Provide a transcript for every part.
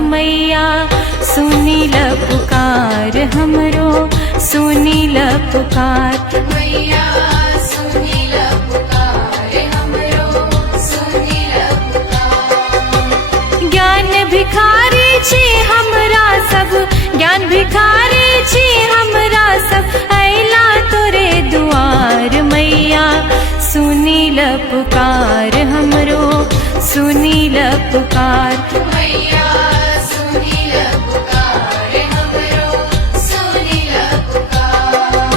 मैया सुनील पुकार हमरो सुनील पुकार मैया सुनील पुकार हमरो सुनील पुकार। ज्ञान भिखारी छी हमरा सब ज्ञान भिखारी छी हमरा सब अइला तोरे दुआर मैया सुनील पुकार हमरो सुनील पुकार मैया सुनील पुकार हमरो सुनील पुकार।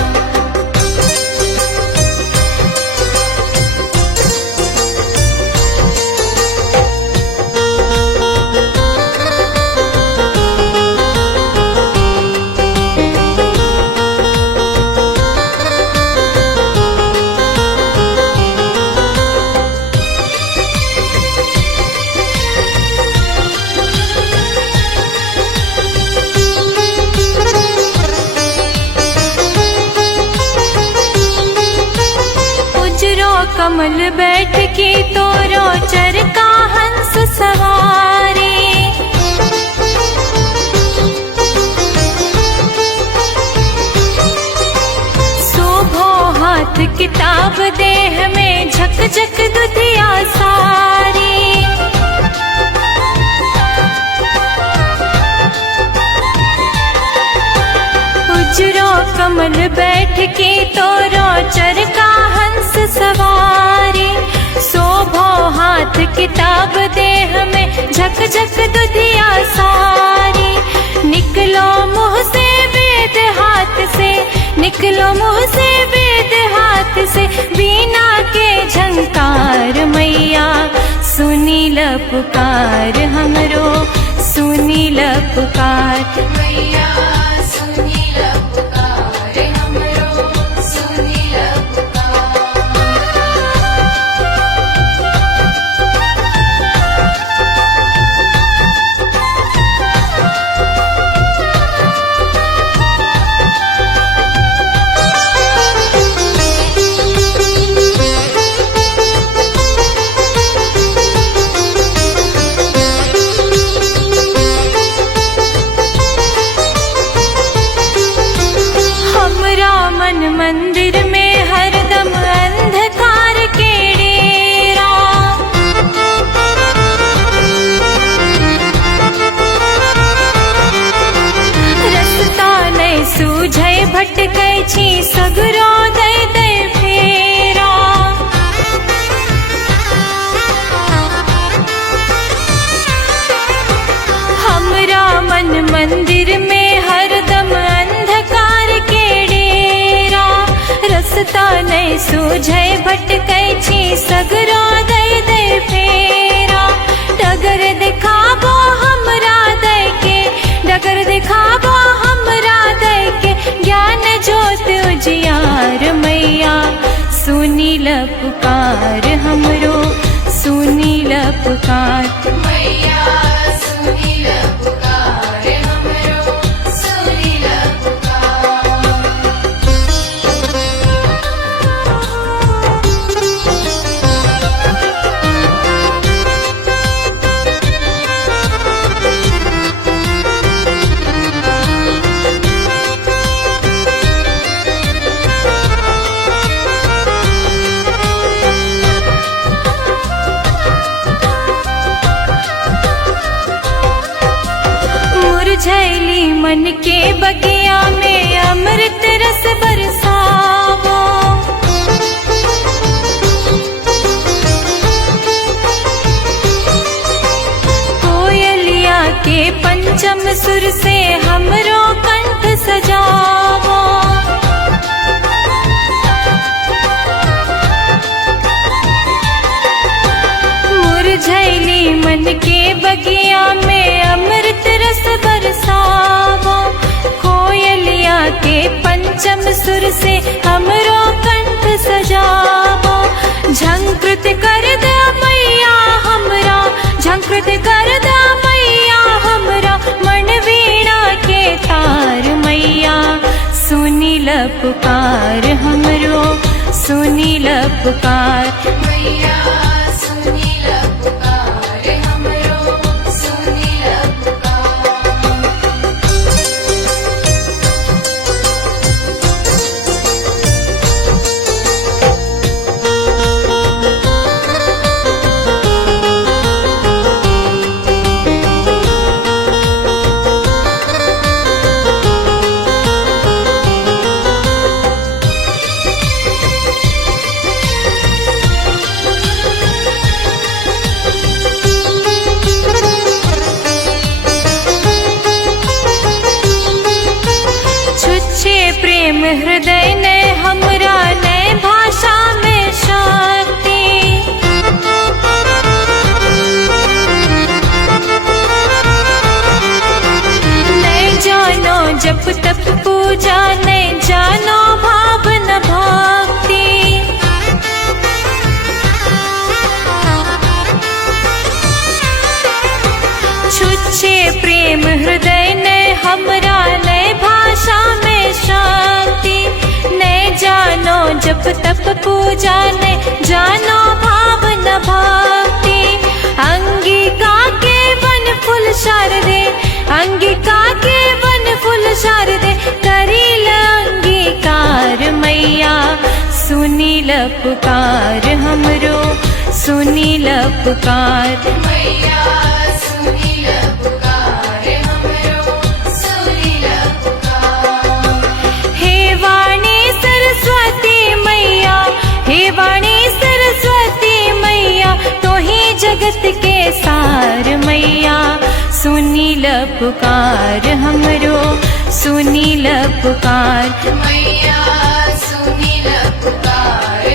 कमल बैठ के तोरो चरका हंस सवारी शोभो हाथ किताब देह में झक झक दुधिया सारी उजरो कमल बैठ के तोरो चरका हंस सवारी शोभो हाथ किताब देह में झक झक दुधिया सारी निकलो मुँह से वेद हाथ से निकलो मुँह से वेद हाथ से बीना के झंकार मैया सुनील पुकार हमरो सुनील पुकार मैया सुनील पुकार हमरो सुनील पुकार। मंदिर में हरदम अंधकार के डेरा रस्ता नहीं सूझे भटकै छी सगरो दै दै फेरा हमरा मन मंदिर में हरदम अंधकार के रस्ता नहीं सूझे भटकै छी सगरो दै दै फेरा डगर दिखाबो हमरा दै के डगर दिखाबो हमरा दै के ज्ञान ज्योत उजियार मैया सुनील पुकार हमरो सुनील पुकार मैया सुनील पुकार हमरो सुनील पुकार। मुरझैली मन के बगिया में अमृत रस बरसावो कोयलिया के पंचम सुर से हमरो कंठ सजावो मुरझैली मन के बगिया में अमृत रस बरसावो कोयलिया के पंचम सुर से हमरो कंठ सजावो झंकृत कर दे मैया हमरा झंकृत कर दे मैया हमरा मन वीणा के तार मैया सुनील पुकार हमरो सुनील पुकार मैया सुनील पुकार हमरो सुनील पुकार। हृदय ने हमरा ने भाषा में शक्ति। नहीं जानो जप तप पूजा, नहीं जानो भावना भक्ति। छुच्छे प्रेम हृदय ने हमरा ने भाषा में शक्ति। नहीं जानो जप तप पूजा, नहीं जानो भावना भक्ति। अंगिका के वन फूल शारदे, अंगिका के वन फूल शारदे, करील अंगीकार मैया। सुनील पुकार हमरो, सुनील पुकार मैया सुनील पुकार हमरो, सुनील पुकार। हे वाणी सरस्वती मैया, हे वाणी सरस्वती मैया, तो ही जगत के सार मैया। सुनील पुकार हमरो, सुनील पुकार मैया सुनील पुकार